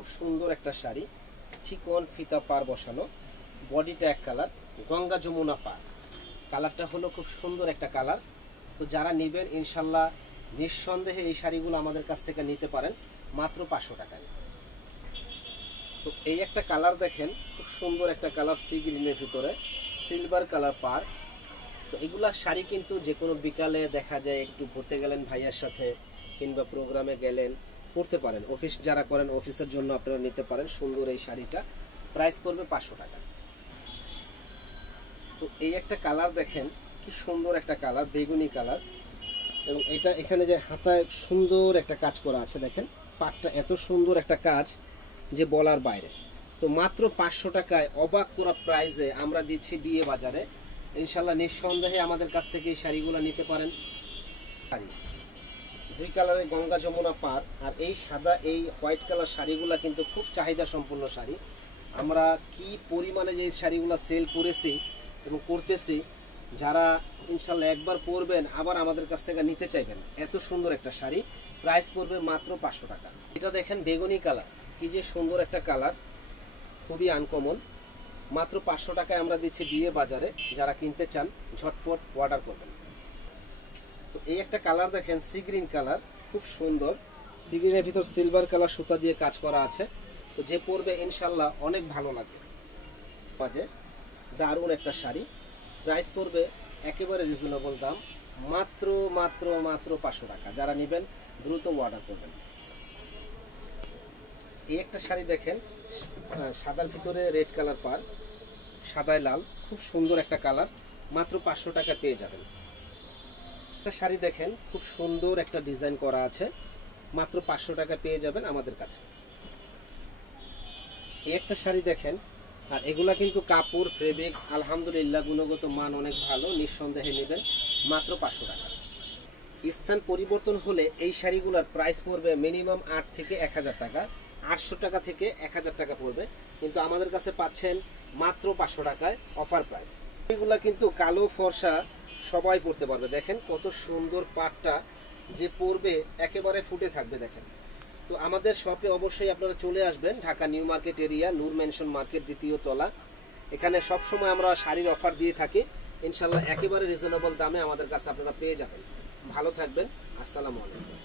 খুব সুন্দর একটা শাড়ি, চিকন ফিতা পার বসানো, বডিটা এক কালার, গঙ্গা যমুনা পার। কালারটা হলো খুব সুন্দর একটা কালার। তো যারা নেবেন ইনশাল্লাহ নিঃসন্দেহে এই শাড়িগুলো আমাদের কাছ থেকে নিতে পারেন মাত্র 500 টাকায়। তো এই একটা কালার দেখেন, খুব সুন্দর একটা কালার, সি গ্রিনের ভিতরে সিলভার কালার পার। তো এগুলা শাড়ি কিন্তু যে কোনো বিকালে দেখা যায় একটু ঘুরতে গেলেন ভাইয়ার সাথে কিংবা প্রোগ্রামে গেলেন পরতে পারেন। অফিস যারা করেন অফিসের জন্য আপনারা নিতে পারেন। সুন্দর এই শাড়িটা, প্রাইস পড়বে 500 টাকা। তো এই একটা কালার দেখেন, কি সুন্দর একটা কালার, বেগুনি কালার। এবং এটা এখানে যে হাতায় সুন্দর একটা কাজ করা আছে দেখেন, পাটটা এত সুন্দর একটা কাজ যে বলার বাইরে। তো মাত্র 500 টাকায় অবাক করা প্রাইসে আমরা দিচ্ছি বিয়ে বাজারে। ইনশাল্লাহ নিঃসন্দেহে আমাদের কাছ থেকে এই শাড়িগুলো নিতে পারেন। শাড়ি দুই কালারের গঙ্গা যমুনা পার, আর এই সাদা এই হোয়াইট কালার শাড়িগুলো কিন্তু খুব চাহিদা সম্পন্ন শাড়ি। আমরা কি পরিমাণে যে এই শাড়িগুলো সেল করেছি এবং করতেছি, যারা ইনশাল্লাহ একবার পরবেন আবার আমাদের কাছ থেকে নিতে চাইবেন। এত সুন্দর একটা শাড়ি, প্রাইস পড়বে মাত্র 500 টাকা। এটা দেখেন বেগুনি কালার, কি যে সুন্দর একটা কালার, খুবই আনকমন। মাত্র 500 টাকায় আমরা দিচ্ছি বিয়ে বাজারে। যারা কিনতে চান ঝটপট অর্ডার করবেন। তো এই একটা কালার দেখেন, সি গ্রিন কালার, খুব সুন্দর। সি গ্রিনের ভিতর সিলভার কালার সুতা দিয়ে কাজ করা আছে। তো যে পরবে ইনশাল্লাহ অনেক ভালো লাগবে। বাজে দারুণ একটা শাড়ি, প্রাইস পড়বে একেবারে রিজনেবল দাম, মাত্র মাত্র মাত্র 500 টাকা। যারা নেবেন দ্রুত অর্ডার করবেন। এই একটা শাড়ি দেখেন, সাদার ভিতরে রেড কালার পার, সাদায় লাল, খুব সুন্দর একটা কালার, মাত্র 500 টাকা পেয়ে যাবেন। একটা শাড়ি দেখেন, খুব সুন্দর একটা ডিজাইন করা আছে, মাত্র 500 টাকা পেয়ে যাবেন আমাদের কাছে। এই একটা শাড়ি দেখেন, আর এগুলা কিন্তু কাপড় ফেব্রিক্স আলহামদুলিল্লাহ গুণগত মান অনেক ভালো, নিঃসন্দেহে নেবেন মাত্র 500 টাকা। স্থান পরিবর্তন হলে এই শাড়িগুলোর প্রাইস পড়বে মিনিমাম 8 থেকে 1000 টাকা, 800 টাকা থেকে 1000 টাকা পড়বে, কিন্তু আমাদের কাছে পাচ্ছেন মাত্র 500 টাকায় অফার প্রাইস। এগুলা কিন্তু কালো ফর্সা সবাই পরতে পারবে। দেখেন কত সুন্দর পাটটা, যে পরবে একেবারে ফুটে থাকবে। দেখেন, তো আমাদের শপে অবশ্যই আপনারা চলে আসবেন, ঢাকা নিউ মার্কেট এরিয়া, নূর মেনশন মার্কেট, 2য় তলা। এখানে সবসময় আমরা শাড়ির অফার দিয়ে থাকি। ইনশাল্লাহ একেবারে রিজনেবল দামে আমাদের কাছে আপনারা পেয়ে যাবেন। ভালো থাকবেন, আসসালামু আলাইকুম।